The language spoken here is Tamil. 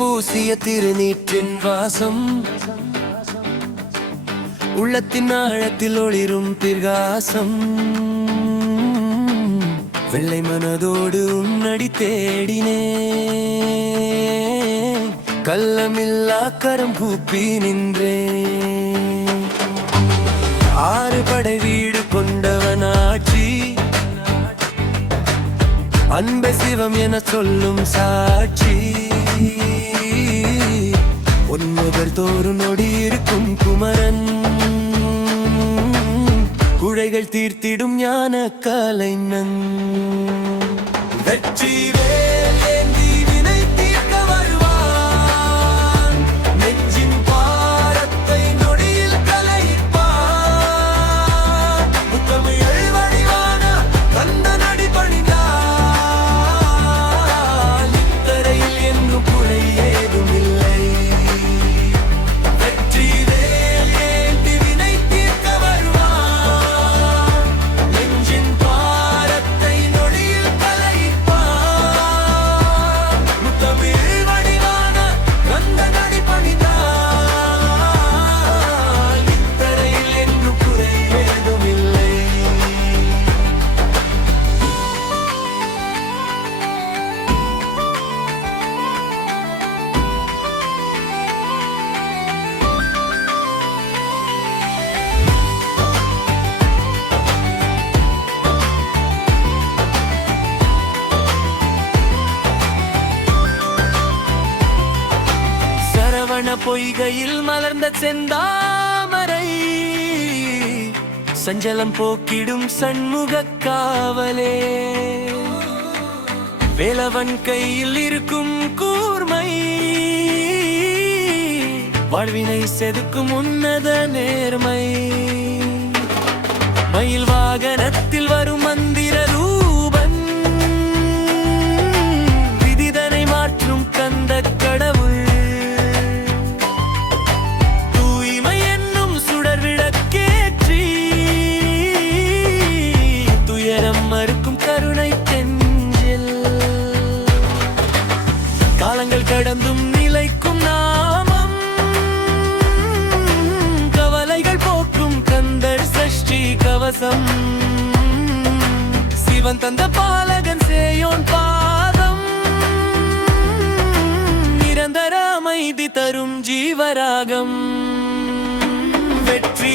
பூசிய திருநீற்றின் வாசம் உள்ளத்தின் ஆழத்தில் ஒளிரும் பிரகாசம். வெள்ளை மனதோடு உன்னடி தேடினே, கள்ளமில்லா கரம் கூப்பி நின்றே. ஆறு படை வீடு கொண்டவனாட்சி, அன்பே சிவம் என சொல்லும் சாட்சி. உன்முதல் தோறு நொடி இருக்கும் குமரன், குழைகள் தீர்த்திடும் ஞான கலைஞன். வெற்றி வேல் ஏந்தி வினை தீர்க்க வருவான், நெஞ்சின் பாரத்தை நொடியில் கலைப்பான். முத்தமிழ் வடிவான கந்தன் அடிபணிந்தால் இத்தரையில் என்றும் குறை ஏதும் இல்லை. வெற்றி வேல் ஏந்தி வினை தீர்க்க வருவான், நெஞ்சின் பாரத்தை நொடியில் கலைப்பான். முத்தமிழ் வடிவான கந்தன் அடிபணிந்தால் இத்தரையில் என்றும் குறை ஏதும் இல்லை. சரவண பொய்கையில் மலர்ந்த செந்தாமரை, சஞ்சலம் போக்கிடும் சண்முக காவலே. வேலவன் கையில் இருக்கும் கூர்மை, வாழ்வினை செதுக்கும் உன்னத நேர்மை. மயில் வாகனத்தில் வரும் மந்திர ரூபன், விதிதனை மாற்றும் கந்த கடவுள். தூய்மை என்னும் சுடர் விளக்கேற்றி, துயரம் மறுக்கும் கருணை தெஞ்சில். காலங்கள் கடந்தும் நிலைக்கும் நாமம், கவலைகள் போக்கும் கந்தர் சஷ்டி கவசம். சிவன் தந்த பாலகன் சேயோன் பாதம், நிரந்தர அமைதி தரும் ஜீவராகம். வெற்றி